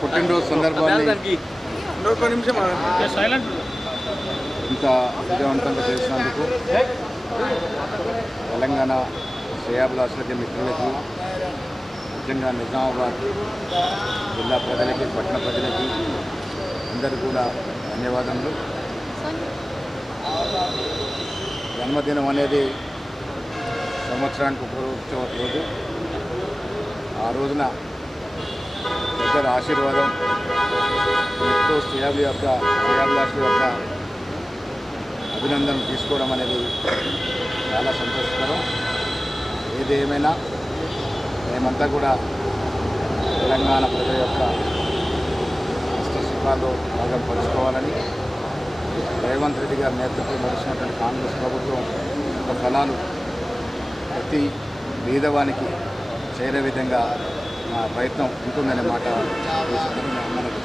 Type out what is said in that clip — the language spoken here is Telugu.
పుట్టినరోజు సందర్భాన్ని ఇంత విజయవంతంగా చేసినందుకు తెలంగాణ శ్రేయాభిలాషులకి మిత్రులకి ముఖ్యంగా నిజామాబాద్ జిల్లా ప్రజలకి పట్టణ ప్రజలకి అందరికీ కూడా ధన్యవాదములు. జన్మదినం అనేది సంవత్సరానికి ఒక రోజు రోజు. ఆ రోజున పెద్దల ఆశీర్వాదం. ఎంతో శ్రేయాబుల యొక్క శ్రేయాభిలాషుల యొక్క అభినందన తీసుకోవడం అనేది చాలా సంతోషకరం. ఏది ఏమైనా మేమంతా కూడా తెలంగాణ ప్రజల యొక్క కష్ట సుఖాల్లో భాగం పంచుకోవాలని రేవంత్ రెడ్డి గారి నేతృత్వం నడిచినటువంటి కాంగ్రెస్ ప్రభుత్వం యొక్క ఫలాలు ప్రతి పేదవానికి చేరే విధంగా ప్రయత్నం ఉంటుందనే మాట ఈ మనకు